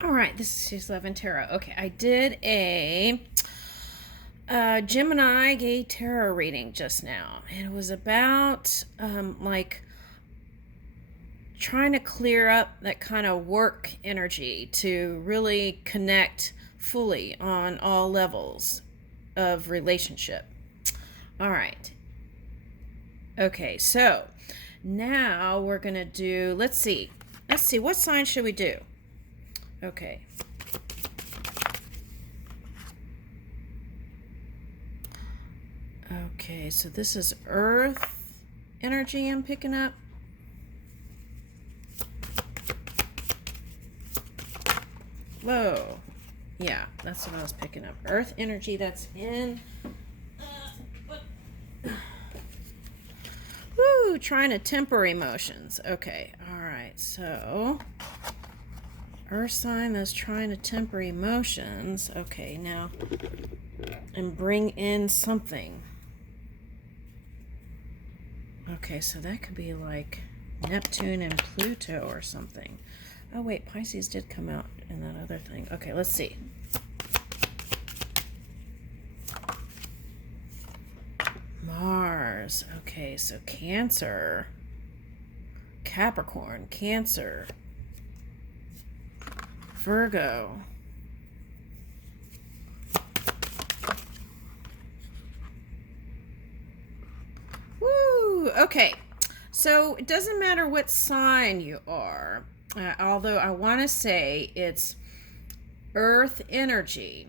All right, this is 611 Tarot. Okay, I did a Gemini gay tarot reading just now. And it was about like trying to clear up that kind of work energy to really connect fully on all levels of relationship. All right. Okay, so now we're going to do, let's see, what sign should we do? Okay. Okay, so this is earth energy I'm picking up. Whoa. Yeah, that's what I was picking up. Earth energy that's in. Woo, trying to temper emotions. Okay, all right, so earth sign that's trying to temper emotions. Okay, now, and bring in something. Okay, so that could be like Neptune and Pluto or something. Oh, wait, Pisces did come out in that other thing. Okay, let's see. Mars. Okay, so Cancer. Capricorn, Cancer. Virgo. Woo! Okay, so it doesn't matter what sign you are, although I want to say it's earth energy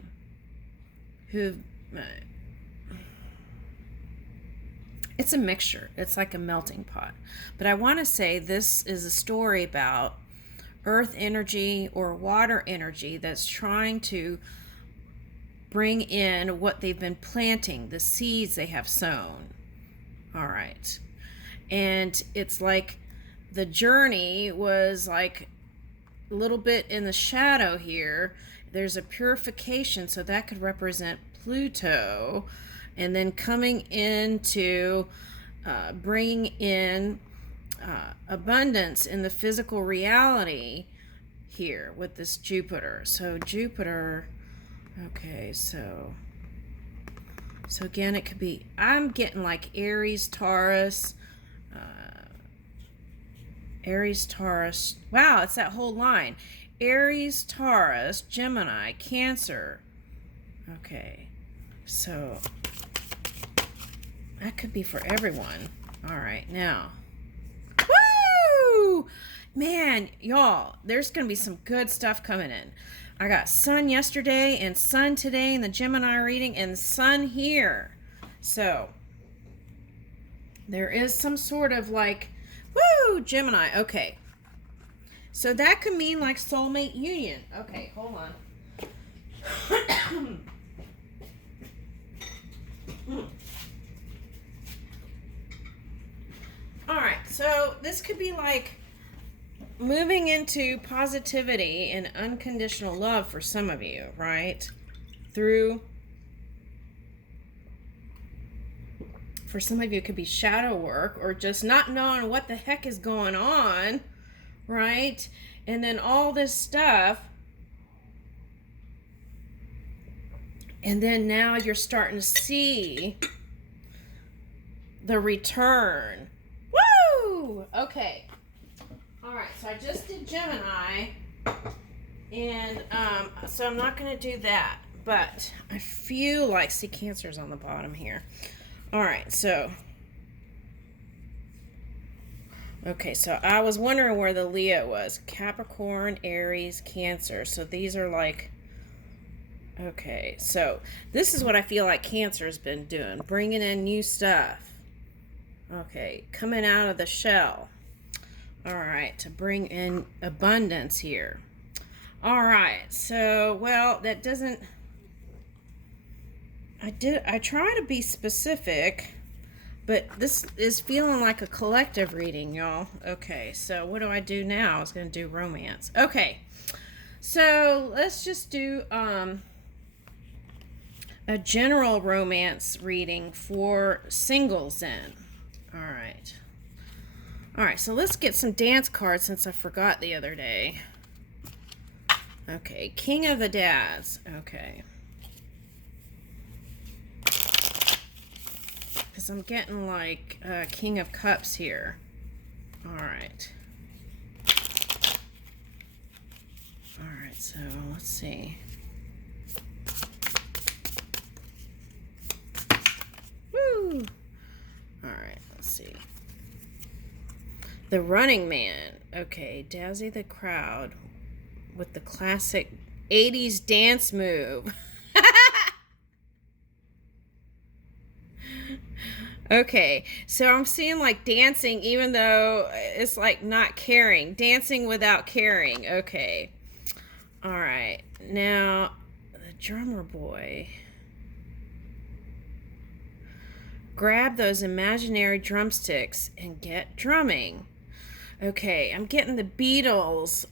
who it's a mixture. It's like a melting pot. But I want to say this is a story about earth energy or water energy that's trying to bring in what they've been planting, the seeds they have sown. All right. And it's like the journey was like a little bit in the shadow here. There's a purification, so that could represent Pluto. And then coming into bringing in abundance in the physical reality here with this Jupiter. So Jupiter, okay, so again, it could be, I'm getting like Aries, Taurus, Aries, Taurus. Wow, it's that whole line. Aries, Taurus, Gemini, Cancer. Okay, so that could be for everyone. All right, now. Woo! Man, y'all, there's going to be some good stuff coming in. I got Sun yesterday and Sun today in the Gemini reading and Sun here. So, there is some sort of like, woo, Gemini. Okay. So that could mean like soulmate union. Okay, hold on. All right, so this could be like moving into positivity and unconditional love for some of you, right? For some of you, it could be shadow work or just not knowing what the heck is going on, right? And then all this stuff. And then now you're starting to see the return. Woo! Okay. All right, so I just did Gemini, and so I'm not going to do that, but I feel like, see, Cancer's on the bottom here. All right, so, okay, so I was wondering where the Leo was. Capricorn, Aries, Cancer. So these are like, okay, so this is what I feel like Cancer's been doing, bringing in new stuff. Okay, coming out of the shell. All right, to bring in abundance here. All right, so, well, that doesn't, I try to be specific, but this is feeling like a collective reading, y'all. Okay, so what do I do now? I was going to do romance. Okay, so let's just do a general romance reading for singles then. All right. All right, so let's get some dance cards since I forgot the other day. Okay, King of the Dads. Okay. Because I'm getting like King of Cups here. All right. All right, so let's see. Woo! All right, let's see. The Running Man. Okay, dazzle the crowd with the classic 80s dance move. Okay, so I'm seeing like dancing, even though it's like not caring. Dancing without caring. Okay. All right. Now, the drummer boy. Grab those imaginary drumsticks and get drumming. Okay, I'm getting the Beatles,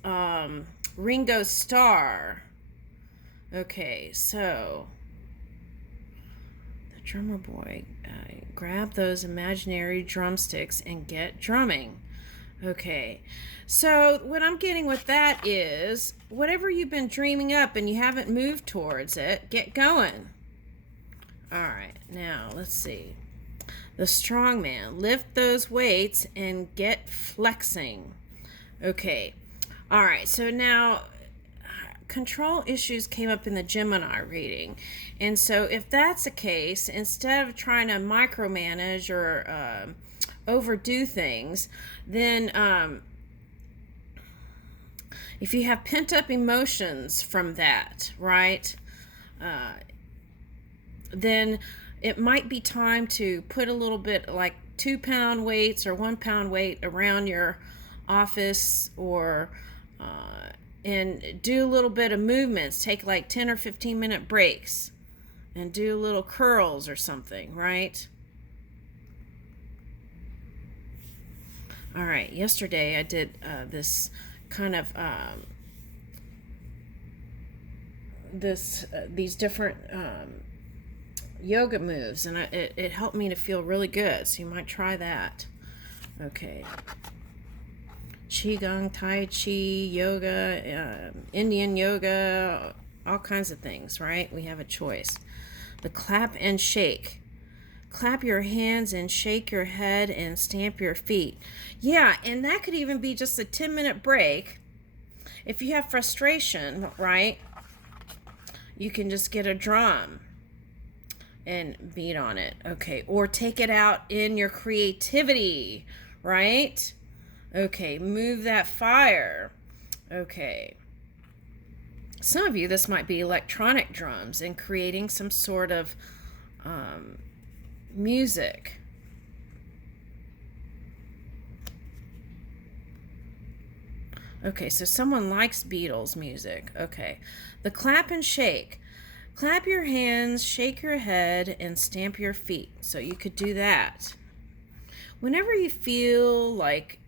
Ringo Starr. Okay, so the drummer boy, grab those imaginary drumsticks and get drumming. Okay, so what I'm getting with that is whatever you've been dreaming up and you haven't moved towards it, get going. All right, now let's see. The strong man, lift those weights and get flexing. Okay, all right, so now control issues came up in the Gemini reading. And so if that's the case, instead of trying to micromanage or overdo things, then if you have pent up emotions from that, right, then it might be time to put a little bit like 2-pound weights or 1-pound weight around your office, or and do a little bit of movements. Take like 10 or 15-minute breaks and do little curls or something, right? All right, yesterday I did this kind of these different yoga moves, and it helped me to feel really good, so you might try that. Okay. Qigong, Tai Chi, yoga, Indian yoga, all kinds of things, right? We have a choice. The clap and shake. Clap your hands and shake your head and stamp your feet. Yeah, and that could even be just a 10-minute break. If you have frustration, right, you can just get a drum and beat on it. Okay, or take it out in your creativity, right? Okay, move that fire. Okay. Some of you, this might be electronic drums and creating some sort of music. Okay, so someone likes Beatles music. Okay. The clap and shake. Clap your hands, shake your head, and stamp your feet. So you could do that. Whenever you feel like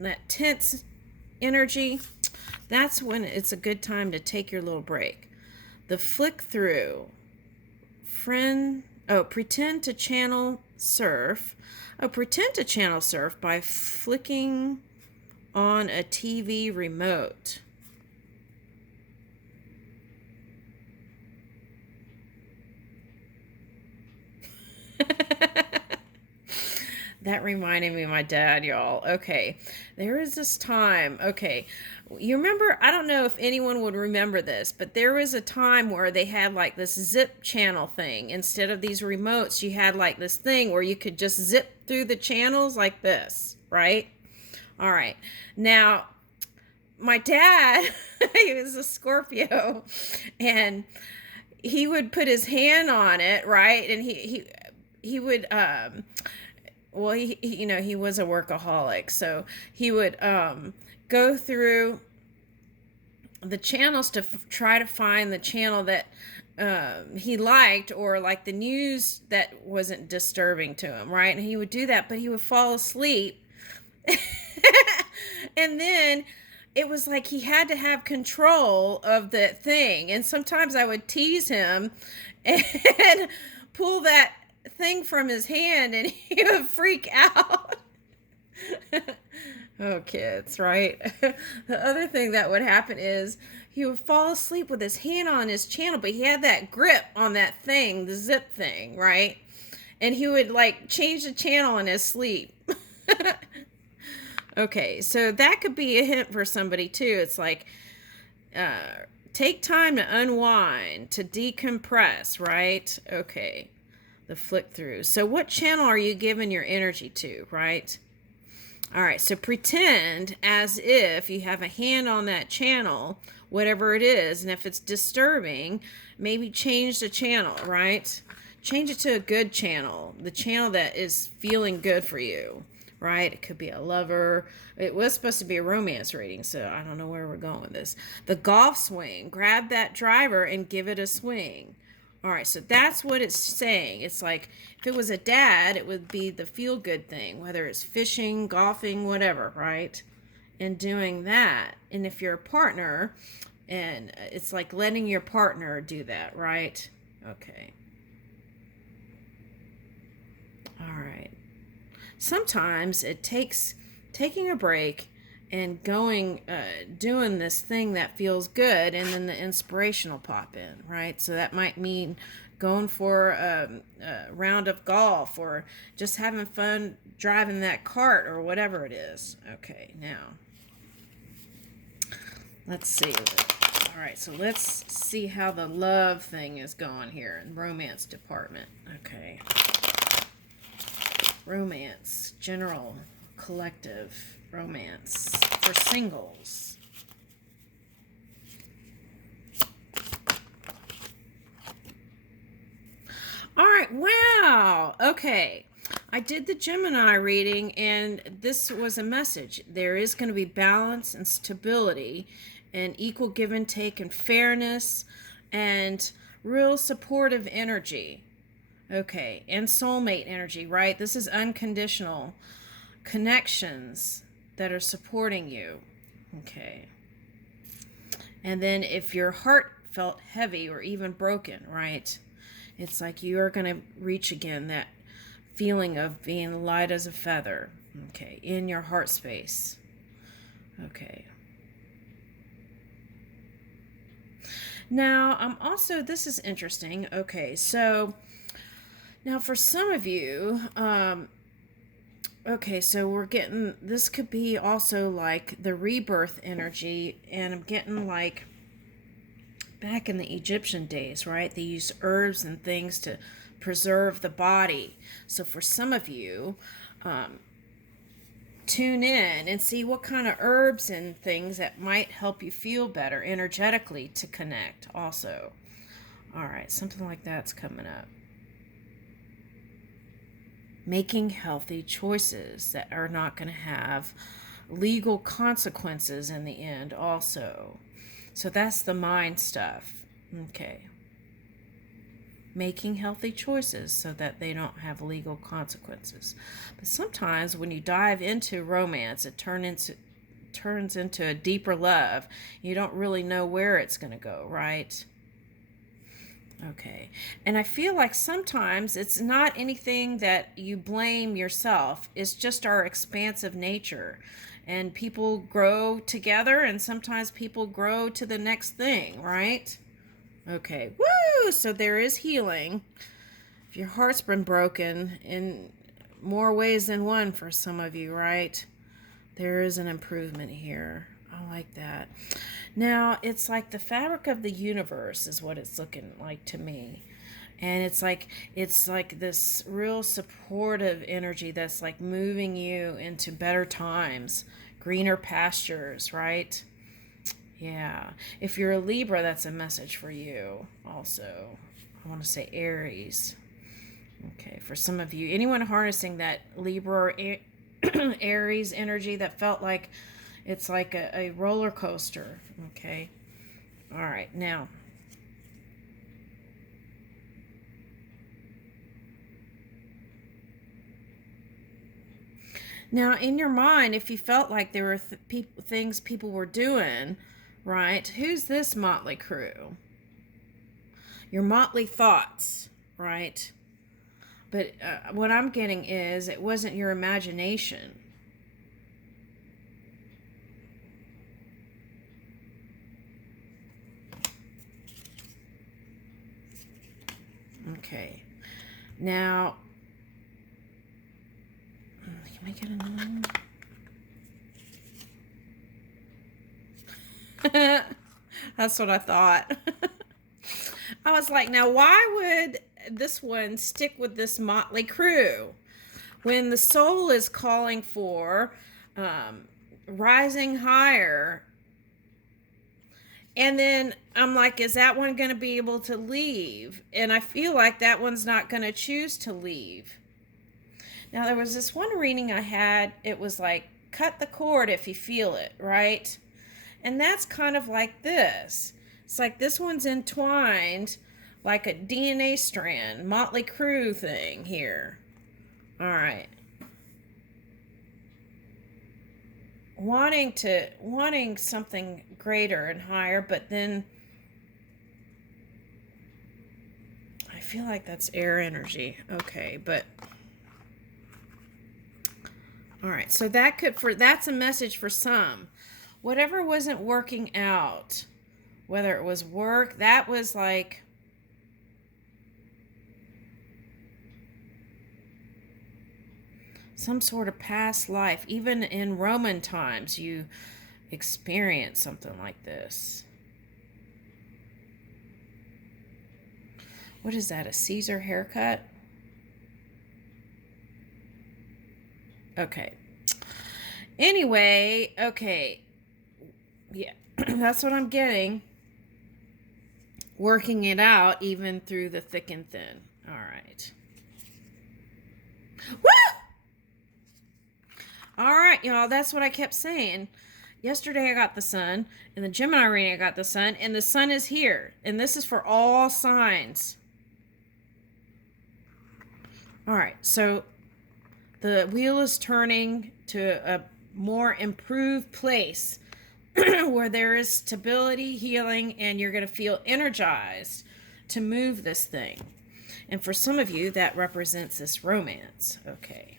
that tense energy, that's when it's a good time to take your little break. The flick through. Pretend to channel surf. Pretend to channel surf by flicking on a TV remote. That reminded me of my dad, y'all. Okay, there was this time. Okay, you remember, I don't know if anyone would remember this, but there was a time where they had like this zip channel thing. Instead of these remotes, you had like this thing where you could just zip through the channels like this, right? All right. Now, my dad, he was a Scorpio, and he would put his hand on it, right? And he would well, he was a workaholic, so he would go through the channels to try to find the channel that he liked, or like the news that wasn't disturbing to him, right? And he would do that, but he would fall asleep. And then it was like he had to have control of the thing. And sometimes I would tease him and pull that thing from his hand, and he would freak out. Oh, kids, right? The other thing that would happen is he would fall asleep with his hand on his channel, but he had that grip on that thing, the zip thing, right? And he would like change the channel in his sleep. Okay, so that could be a hint for somebody too. It's like, take time to unwind, to decompress, right? Okay, the flick through. So, what channel are you giving your energy to, right? All right, so pretend as if you have a hand on that channel, whatever it is, and if it's disturbing, maybe change the channel, right? Change it to a good channel, the channel that is feeling good for you, right? It could be a lover. It was supposed to be a romance reading, so I don't know where we're going with this. The golf swing, grab that driver and give it a swing. All right, so that's what it's saying. It's like if it was a dad, it would be the feel good thing, whether it's fishing, golfing, whatever, right? And doing that. And if you're a partner, and it's like letting your partner do that, right? Okay. All right. Sometimes it takes taking a break and going doing this thing that feels good, and then the inspiration will pop in, right? So that might mean going for a round of golf, or just having fun driving that cart, or whatever it is. Okay, now let's see. All right, so let's see how the love thing is going here in romance department. Okay, romance, general, collective romance for singles. All right, wow. Okay, I did the Gemini reading, and this was a message. There is going to be balance and stability and equal give and take and fairness and real supportive energy. Okay, and soulmate energy, right? This is unconditional connections that are supporting you. Okay. And then if your heart felt heavy or even broken, right? It's like you are going to reach again that feeling of being light as a feather, okay, in your heart space. Okay. Now, I'm also, this is interesting. Okay, so now for some of you, okay, so we're getting, this could be also like the rebirth energy, and I'm getting like back in the Egyptian days, right? They used herbs and things to preserve the body. So for some of you, tune in and see what kind of herbs and things that might help you feel better energetically to connect also. All right, something like that's coming up. Making healthy choices that are not going to have legal consequences in the end also. So that's the mind stuff. Okay. Making healthy choices so that they don't have legal consequences. But sometimes when you dive into romance, it turns into a deeper love. You don't really know where it's going to go, right? Okay. And I feel like sometimes it's not anything that you blame yourself. It's just our expansive nature. And people grow together, and sometimes people grow to the next thing, right? Okay. Woo! So there is healing. If your heart's been broken in more ways than one for some of you, right? There is an improvement here. I like that. Now, it's like the fabric of the universe is what it's looking like to me. And it's like this real supportive energy that's like moving you into better times, greener pastures, right? Yeah. If you're a Libra, that's a message for you also. I want to say Aries. Okay, for some of you, anyone harnessing that Libra or Aries energy that felt like it's like a roller coaster. Okay. All right. Now, in your mind, if you felt like there were things people were doing, right? Who's this motley crew? Your motley thoughts, right? But what I'm getting is it wasn't your imagination. Okay. Now, can I get another one? That's what I thought. I was like, now why would this one stick with this motley crew when the soul is calling for rising higher? And then I'm like, is that one going to be able to leave? And I feel like that one's not going to choose to leave. Now, there was this one reading I had. It was like, cut the cord if you feel it, right? And that's kind of like this. It's like this one's entwined like a DNA strand, Motley Crue thing here. All right. Wanting something greater and higher, but then I feel like that's air energy. Okay, but all right. So that's a message for some. Whatever wasn't working out, whether it was work, that was like some sort of past life. Even in Roman times, you experience something like this. What is that, a Caesar haircut? Okay. Anyway, okay. Yeah, that's what I'm getting. Working it out even through the thick and thin. All right. Woo! All right, y'all, that's what I kept saying. Yesterday I got the sun, and the Gemini reading I got the sun, and the sun is here. And this is for all signs. All right, so the wheel is turning to a more improved place where there is stability, healing, and you're going to feel energized to move this thing. And for some of you, that represents this romance. Okay.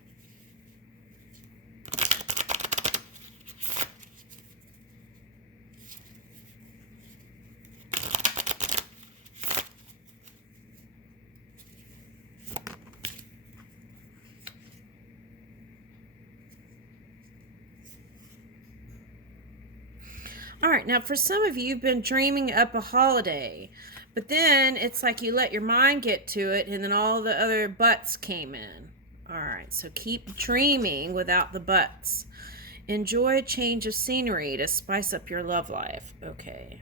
All right, now for some of you, you've been dreaming up a holiday, but then it's like you let your mind get to it, and then all the other buts came in. All right, so keep dreaming without the buts. Enjoy a change of scenery to spice up your love life. Okay.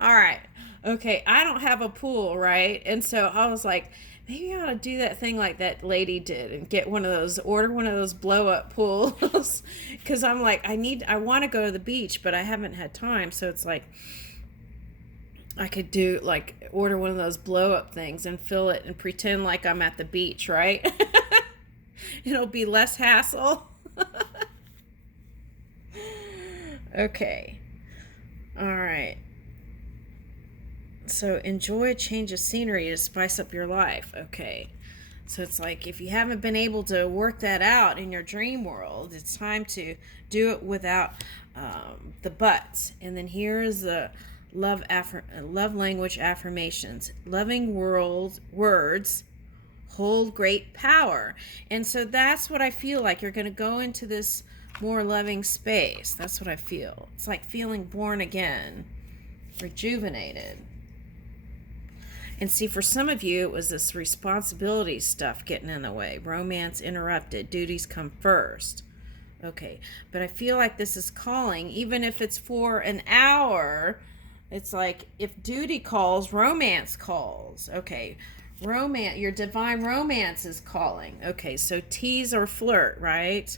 All right. Okay, I don't have a pool, right? And so I was like, maybe I ought to do that thing like that lady did and order one of those blow up pools. Because I'm like, I want to go to the beach, but I haven't had time. So it's like, I could order one of those blow up things and fill it and pretend like I'm at the beach, right? It'll be less hassle. Okay. All right. So enjoy a change of scenery to spice up your life. Okay. So it's like if you haven't been able to work that out in your dream world, it's time to do it without the buts. And then here is the love language affirmations. Loving words hold great power. And so that's what I feel like. You're going to go into this more loving space. That's what I feel. It's like feeling born again, rejuvenated. And see, for some of you, it was this responsibility stuff getting in the way. Romance interrupted. Duties come first. Okay. But I feel like this is calling, even if it's for an hour. It's like if duty calls, romance calls. Okay. Your divine romance is calling. Okay. So tease or flirt, right?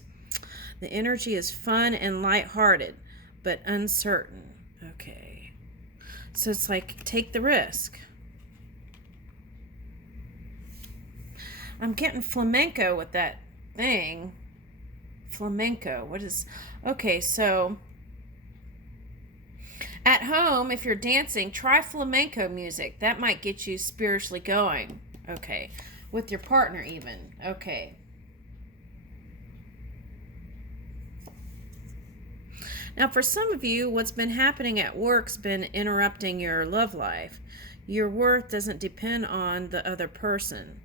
The energy is fun and lighthearted, but uncertain. Okay. So it's like, take the risk. I'm getting flamenco with that thing. Flamenco. What is... Okay, so... At home, if you're dancing, try flamenco music. That might get you spiritually going. Okay. With your partner even. Okay. Now, for some of you, what's been happening at work's been interrupting your love life. Your worth doesn't depend on the other person.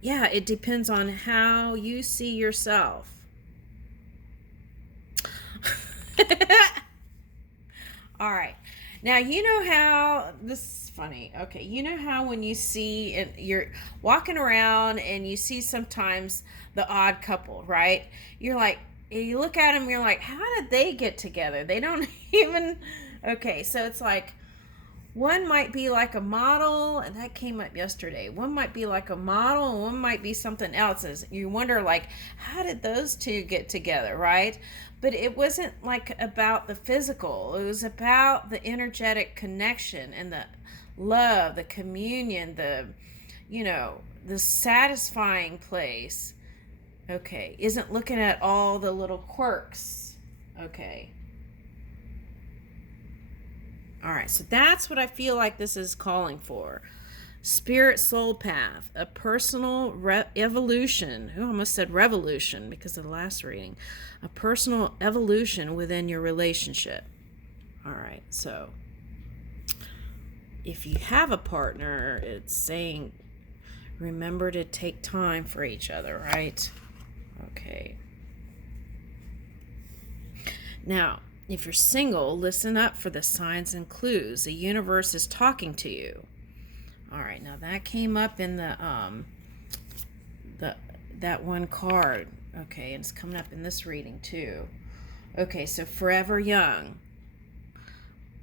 Yeah, it depends on how you see yourself. All right. Now, you know how this is funny. Okay, you know how when you see and you're walking around and you see sometimes the odd couple, right? You're like, you look at them, you're like, how did they get together? They don't even. Okay, so it's like one might be like a model, and that came up yesterday. One might be like a model, and one might be something else. As you wonder, like, how did those two get together, right? But it wasn't like about the physical. It was about the energetic connection and the love, the communion, the satisfying place. Okay, isn't looking at all the little quirks. Okay. All right, so that's what I feel like this is calling for. Spirit soul path, a personal evolution. I almost said revolution because of the last reading. A personal evolution within your relationship. All right, so if you have a partner, it's saying remember to take time for each other, right? Okay. Now, if you're single, listen up for the signs and clues. The universe is talking to you. All right, now that came up in that one card. Okay, and it's coming up in this reading too. Okay, so Forever Young.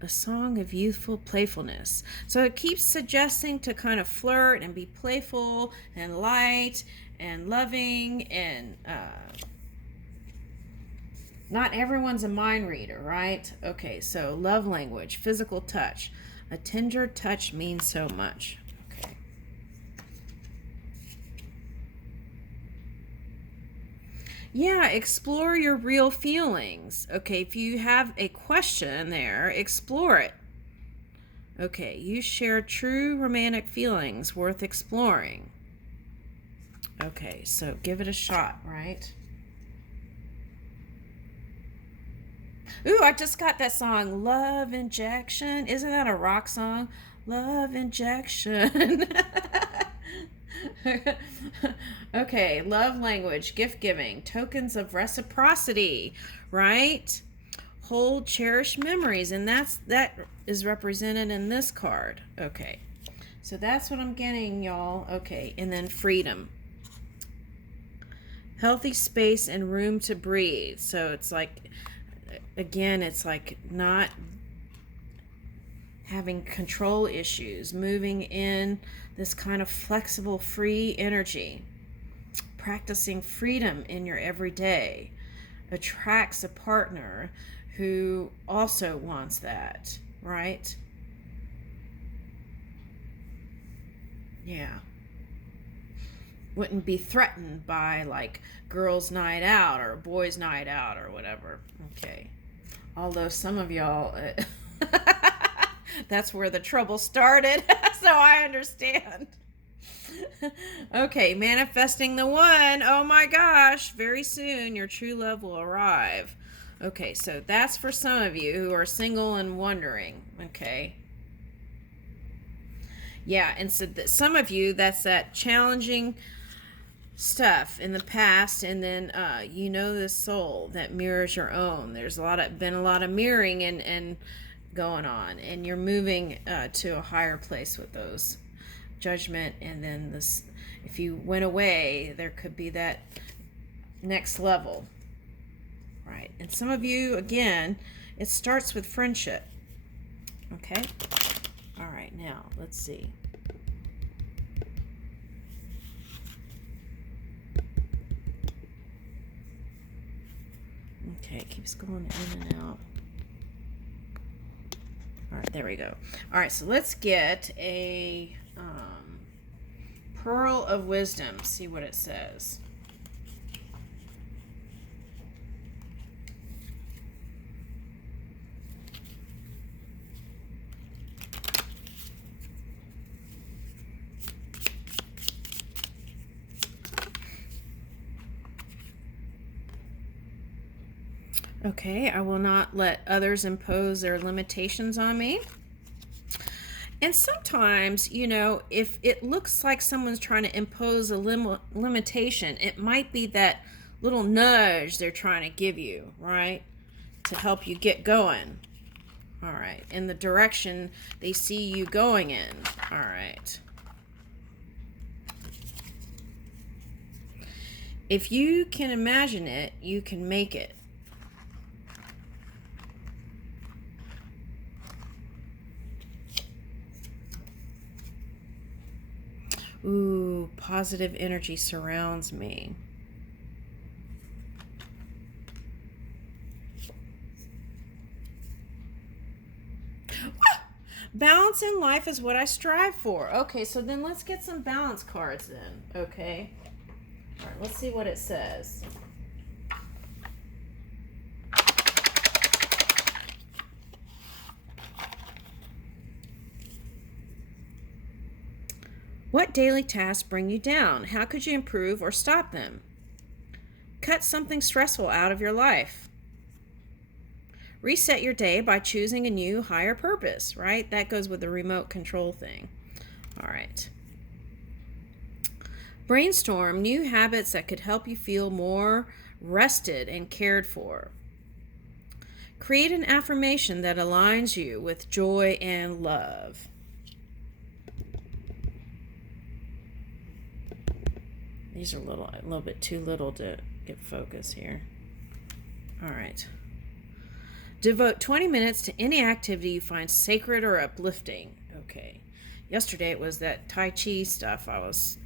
A song of youthful playfulness. So it keeps suggesting to kind of flirt and be playful and light and loving and not everyone's a mind reader, right? Okay, so love language, physical touch. A tender touch means so much. Okay. Yeah, explore your real feelings. Okay, if you have a question there, explore it. Okay, you share true romantic feelings worth exploring. Okay, so give it a shot, right? Ooh, I just got that song, Love Injection. Isn't that a rock song? Love Injection. Okay, love language, gift giving, tokens of reciprocity, right? Hold cherished memories, and that is represented in this card. Okay, so that's what I'm getting, y'all. Okay, and then freedom. Healthy space and room to breathe. So it's like, again, it's like not having control issues, moving in this kind of flexible, free energy, practicing freedom in your everyday, attracts a partner who also wants that, right? Yeah. Wouldn't be threatened by like girls' night out or boys' night out or whatever. Okay. Although some of y'all, that's where the trouble started, so I understand. Okay, manifesting the one. Oh my gosh, very soon your true love will arrive. Okay, so that's for some of you who are single and wondering. Okay. Yeah, and so some of you, that's that challenging stuff in the past, and then this soul that mirrors your own. There's been a lot of mirroring and going on, and you're moving to a higher place with those judgment, and then this, if you went away, there could be that next level, right? And some of you, again, it starts with friendship. Okay. All right, now let's see. Okay, it keeps going in and out. All right, there we go. All right, so let's get a Pearl of Wisdom, see what it says. Okay, I will not let others impose their limitations on me. And sometimes, you know, if it looks like someone's trying to impose a limitation, it might be that little nudge they're trying to give you, right? To help you get going. All right, in the direction they see you going in. All right. If you can imagine it, you can make it. Ooh, positive energy surrounds me. Balance in life is what I strive for. Okay, so then let's get some balance cards then. Okay. All right, let's see what it says. What daily tasks bring you down? How could you improve or stop them? Cut something stressful out of your life. Reset your day by choosing a new higher purpose, right? That goes with the remote control thing. All right. Brainstorm new habits that could help you feel more rested and cared for. Create an affirmation that aligns you with joy and love. These are a little bit too little to get focus here. All right. Devote 20 minutes to any activity you find sacred or uplifting. Okay. Yesterday it was that Tai Chi stuff I was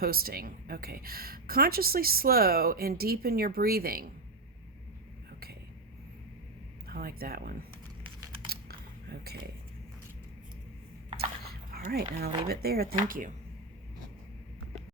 posting. Okay. Consciously slow and deepen your breathing. Okay. I like that one. Okay. All right, and I'll leave it there. Thank you.